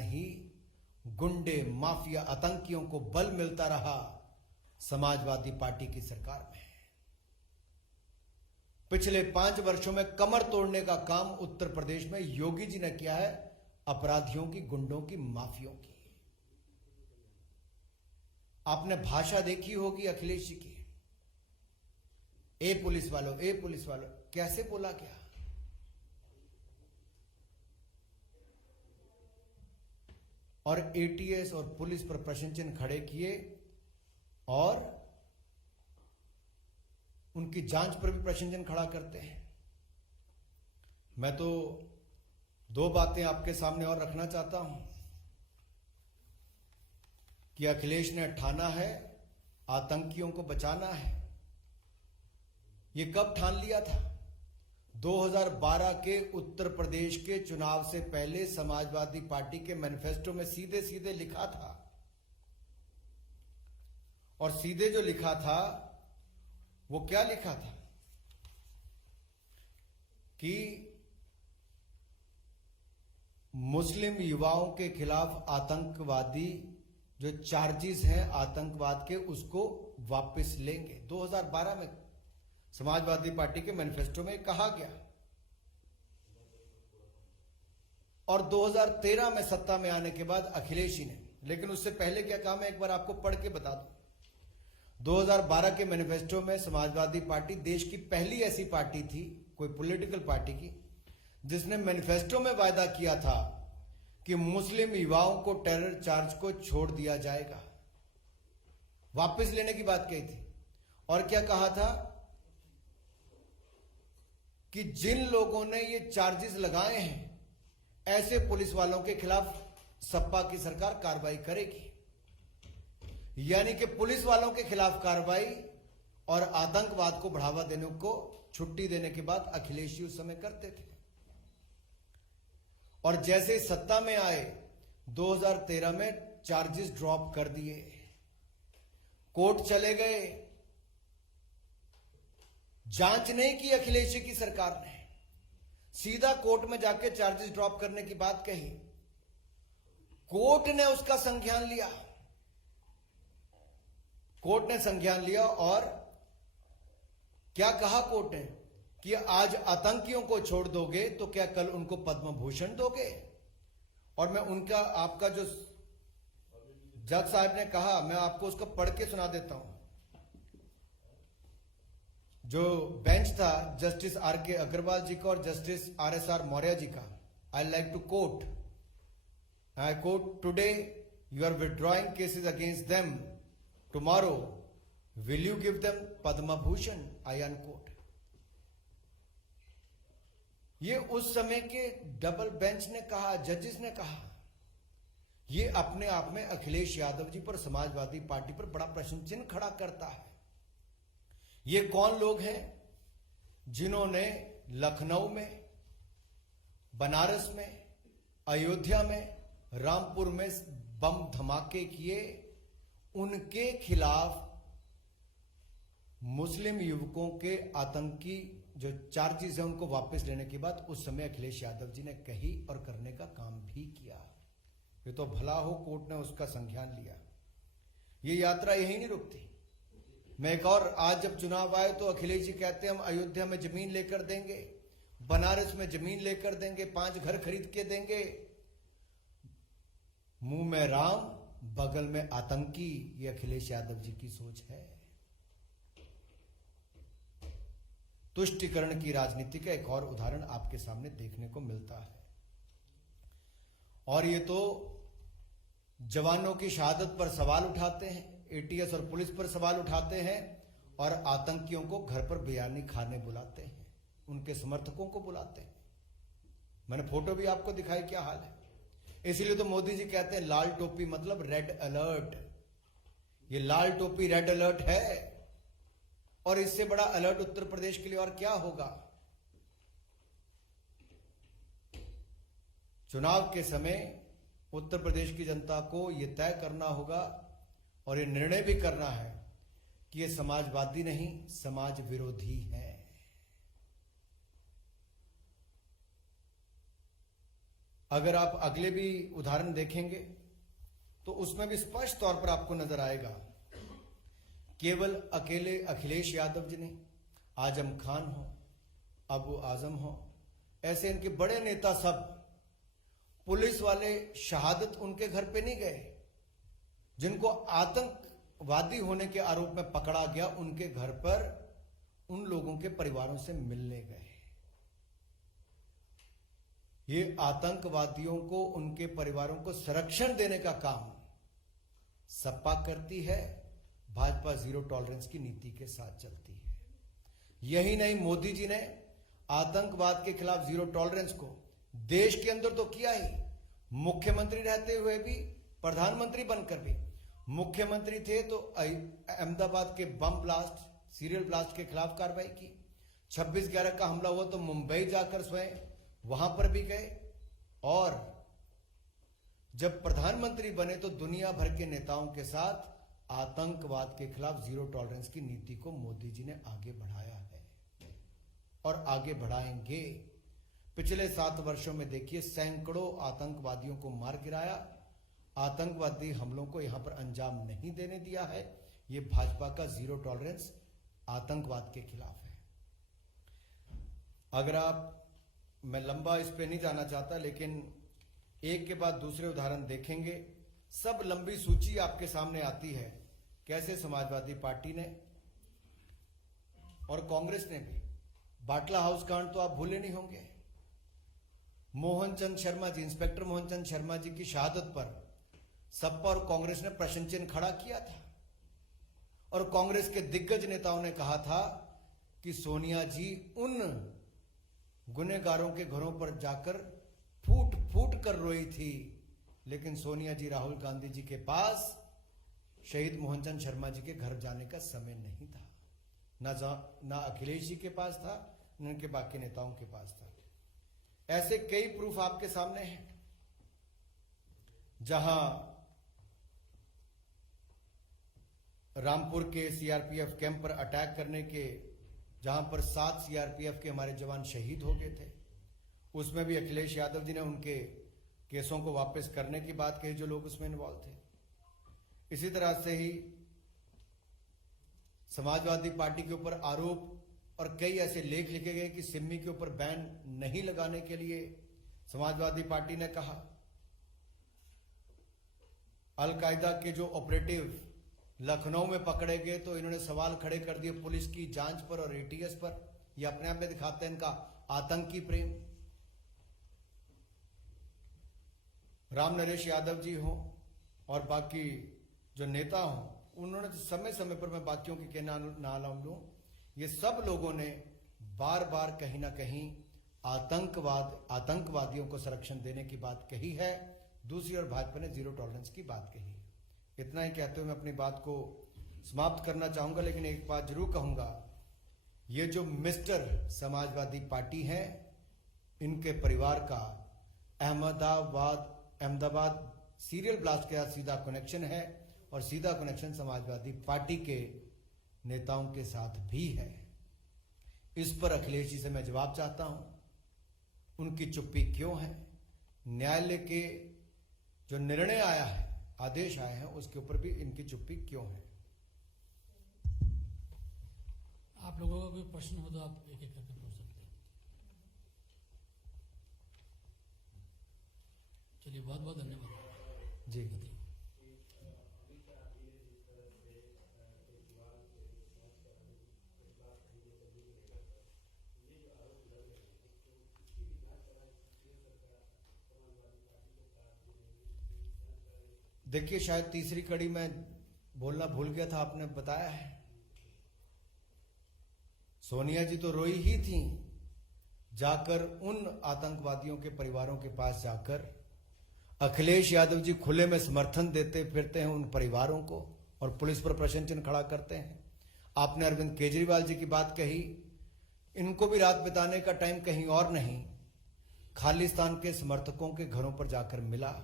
ही गुंडे माफिया आतंकियों को बल मिलता रहा समाजवादी पार्टी की सरकार में। पिछले 5 वर्षों में कमर तोड़ने का काम उत्तर प्रदेश में योगी जी ने किया है, अपराधियों की, गुंडों की, माफियों की। आपने भाषा देखी होगी अखिलेश जी की, ए पुलिस वालों, ए पुलिस वालों, कैसे बोला क्या? और एटीएस और पुलिस पर प्रश्न चिन्ह खड़े किए और उनकी जांच पर भी प्रश्न चिन्ह खड़ा करते हैं। मैं तो 2 बातें आपके सामने और रखना चाहता हूं कि अखिलेश ने ठाना है आतंकियों को बचाना है। ये कब ठान लिया था? 2012 के उत्तर प्रदेश के चुनाव से पहले समाजवादी पार्टी के मैनिफेस्टो में सीधे सीधे लिखा था, और सीधे जो लिखा था वो क्या लिखा था कि मुस्लिम युवाओं के खिलाफ आतंकवादी जो चार्जेस हैं आतंकवाद के, उसको वापस लेंगे। 2012 में समाजवादी पार्टी के मैनिफेस्टो में कहा गया, और 2013 में सत्ता में आने के बाद अखिलेश जी ने, लेकिन उससे पहले क्या काम है एक बार आपको पढ़ के बता दूं। 2012 के मैनिफेस्टो में समाजवादी पार्टी देश की पहली ऐसी पार्टी थी, कोई पॉलिटिकल पार्टी की, जिसने मैनिफेस्टो में वायदा किया था कि मुस्लिम युवाओं को टेरर चार्ज को छोड़ दिया जाएगा, वापस लेने की बात कही थी। और क्या कहा था कि जिन लोगों ने ये चार्जेस लगाए हैं ऐसे पुलिस वालों के खिलाफ सपा की सरकार कार्रवाई करेगी। यानी कि पुलिस वालों के खिलाफ कार्रवाई और आतंकवाद को बढ़ावा देने को छुट्टी देने की बात अखिलेश जी उस समय करते थे। और जैसे सत्ता में आए 2013 में चार्जेस ड्रॉप कर दिए, कोर्ट चले गए, जांच नहीं की अखिलेश जी की सरकार ने, सीधा कोर्ट में जाके चार्जेस ड्रॉप करने की बात कही। कोर्ट ने उसका संज्ञान लिया, कोर्ट ने संज्ञान लिया और क्या कहा कोर्ट ने कि आज आतंकियों को छोड़ दोगे तो क्या कल उनको पद्म भूषण दोगे? और मैं उनका, आपका जो जज साहब ने कहा, मैं आपको उसको पढ़ के सुना देता हूं। जो बेंच था जस्टिस आर.के. अग्रवाल जी का और जस्टिस आर.एस.आर. मौर्य जी का, I like to quote, I quote, today you are withdrawing cases against them, tomorrow will you give them Padma Bhushan, I unquote. ये उस समय के डबल बेंच ने कहा, जजेस ने कहा। ये अपने आप में अखिलेश यादव जी पर, समाजवादी पार्टी पर बड़ा प्रश्न चिन्ह खड़ा करता है। ये कौन लोग हैं जिन्होंने लखनऊ में, बनारस में, अयोध्या में, रामपुर में बम धमाके किए? उनके खिलाफ मुस्लिम युवकों के आतंकी जो चार्जेस हैं उनको वापस लेने की बात उस समय अखिलेश यादव जी ने कही और करने का काम भी किया। ये तो भला हो कोर्ट ने उसका संज्ञान लिया। ये यात्रा यही नहीं रुकती। मैं एक और, आज जब चुनाव आए तो अखिलेश जी कहते हैं हम अयोध्या में जमीन लेकर देंगे, बनारस में जमीन लेकर देंगे, 5 घर खरीद के देंगे। मुंह में राम, बगल में आतंकी, ये अखिलेश यादव जी की सोच है। तुष्टीकरण की राजनीति का एक और उदाहरण आपके सामने देखने को मिलता है। और ये तो जवानों की शहादत पर सवाल उठाते हैं, एटीएस और पुलिस पर सवाल उठाते हैं, और आतंकियों को घर पर बिरयानी खाने बुलाते हैं, उनके समर्थकों को बुलाते हैं। मैंने फोटो भी आपको दिखाई, क्या हाल है। इसीलिए तो मोदी जी कहते हैं लाल टोपी मतलब रेड अलर्ट। ये लाल टोपी रेड अलर्ट है, और इससे बड़ा अलर्ट उत्तर प्रदेश के लिए और क्या होगा। चुनाव के समय उत्तर प्रदेश की जनता को यह तय करना होगा और ये निर्णय भी करना है कि ये समाजवादी नहीं, समाज विरोधी है। अगर आप अगले भी उदाहरण देखेंगे तो उसमें भी स्पष्ट तौर पर आपको नजर आएगा, केवल अकेले अखिलेश यादव जी नहीं, आजम खान हो, अबू आजम हो, ऐसे इनके बड़े नेता सब, पुलिस वाले शहादत उनके घर पे नहीं गए, जिनको आतंकवादी होने के आरोप में पकड़ा गया उनके घर पर उन लोगों के परिवारों से मिलने गए। ये आतंकवादियों को, उनके परिवारों को संरक्षण देने का काम सपा करती है, भाजपा जीरो टॉलरेंस की नीति के साथ चलती है। यही नहीं, मोदी जी ने आतंकवाद के खिलाफ जीरो टॉलरेंस को देश के अंदर तो किया ही, मुख्यमंत्री रहते हुए भी, प्रधानमंत्री बनकर भी। मुख्यमंत्री थे तो अहमदाबाद के बम ब्लास्ट, सीरियल ब्लास्ट के खिलाफ कार्रवाई की। 26/11 का हमला हुआ तो मुंबई जाकर स्वयं वहां पर भी गए, और जब प्रधानमंत्री बने तो दुनिया भर के नेताओं के साथ आतंकवाद के खिलाफ जीरो टॉलरेंस की नीति को मोदी जी ने आगे बढ़ाया है और आगे बढ़ाएंगे। पिछले 7 वर्षों में देखिए, सैकड़ों आतंकवादियों को मार गिराया, आतंकवादी हमलों को यहां पर अंजाम नहीं देने दिया है। यह भाजपा का जीरो टॉलरेंस आतंकवाद के खिलाफ है। अगर आप, मैं लंबा इस पे नहीं जाना चाहता, लेकिन एक के बाद दूसरे उदाहरण देखेंगे, सब लंबी सूची आपके सामने आती है, कैसे समाजवादी पार्टी ने और कांग्रेस ने भी, बाटला हाउस कांड तो आप भूले नहीं होंगे, मोहनचंद शर्मा जी, इंस्पेक्टर मोहनचंद शर्मा जी की शहादत पर सपा और कांग्रेस ने प्रश्न चिन्ह खड़ा किया था, और कांग्रेस के दिग्गज नेताओं ने कहा था कि सोनिया जी उन गुनहगारों के घरों पर जाकर फूट फूट कर रोई थी, लेकिन सोनिया जी, राहुल गांधी जी के पास शहीद मोहनचंद शर्मा जी के घर जाने का समय नहीं था, ना अखिलेश जी के पास था, न उनके बाकी नेताओं के पास था। ऐसे कई प्रूफ आपके सामने हैं, जहां रामपुर के सीआरपीएफ कैंप पर अटैक करने के, जहां पर 7 सीआरपीएफ के हमारे जवान शहीद हो गए थे, उसमें भी अखिलेश यादव जी ने उनके केसों को वापस करने की बात कही जो लोग उसमें इन्वॉल्व थे। इसी तरह से ही समाजवादी पार्टी के ऊपर आरोप और कई ऐसे लेख लिखे गए कि सिम्मी के ऊपर बैन नहीं लगाने के लिए समाजवादी पार्टी ने कहा। अलकायदा के जो ऑपरेटिव लखनऊ में पकड़े गए तो इन्होंने सवाल खड़े कर दिए पुलिस की जांच पर और एटीएस पर। यह अपने आप में दिखाते हैं इनका आतंकी प्रेम। राम नरेश यादव जी हो और बाकी जो नेता हो, उन्होंने समय समय पर, मैं बाकियों के नाम लूं, ये सब लोगों ने बार बार कहीं ना कहीं आतंकवादियों को संरक्षण देने की बात कही है। दूसरी ओर भाजपा ने जीरो टॉलरेंस की बात कही है। इतना ही कहते हुए मैं अपनी बात को समाप्त करना चाहूंगा, लेकिन एक बात जरूर कहूंगा, ये जो मिस्टर समाजवादी पार्टी है, इनके परिवार का अहमदाबाद सीरियल ब्लास्ट के साथ सीधा कनेक्शन है और सीधा कनेक्शन समाजवादी पार्टी के नेताओं के साथ भी है। इस पर अखिलेश जी से मैं जवाब चाहता हूं, उनकी चुप्पी क्यों है? न्यायालय के जो निर्णय आया है, आदेश आए हैं, उसके ऊपर भी इनकी चुप्पी क्यों है? आप लोगों का कोई प्रश्न हो तो आप एक एक करके पूछ सकते हैं। चलिए, बहुत बहुत धन्यवाद जी। देखिए, शायद तीसरी कड़ी में बोलना भूल गया था, आपने बताया है, सोनिया जी तो रोई ही थी, जाकर उन आतंकवादियों के परिवारों के पास जाकर अखिलेश यादव जी खुले में समर्थन देते फिरते हैं उन परिवारों को और पुलिस पर प्रश्न चिन्ह खड़ा करते हैं। आपने अरविंद केजरीवाल जी की बात कही, इनको भी रात बिताने का टाइम कहीं और नहीं, खालिस्तान के समर्थकों के घरों पर जाकर मिला,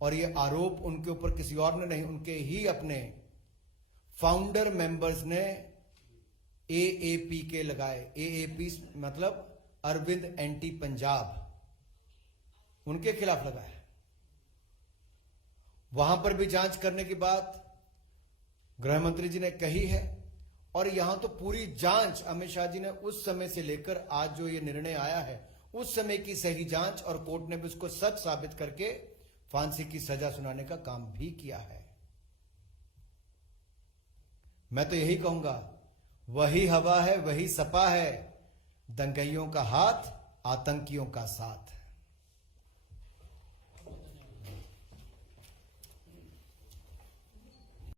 और ये आरोप उनके ऊपर किसी और ने नहीं, उनके ही अपने फाउंडर मेंबर्स ने एएपी के लगाए। एएपी मतलब अरविंद एंटी पंजाब, उनके खिलाफ लगा है। वहां पर भी जांच करने की बात गृह मंत्री जी ने कही है और यहां तो पूरी जांच अमित शाह जी ने उस समय से लेकर आज जो ये निर्णय आया है उस समय की सही जांच और कोर्ट ने भी उसको सच साबित करके फांसी की सजा सुनाने का काम भी किया है। मैं तो यही कहूंगा, वही हवा है, वही सपा है, दंगइयों का हाथ, आतंकियों का साथ।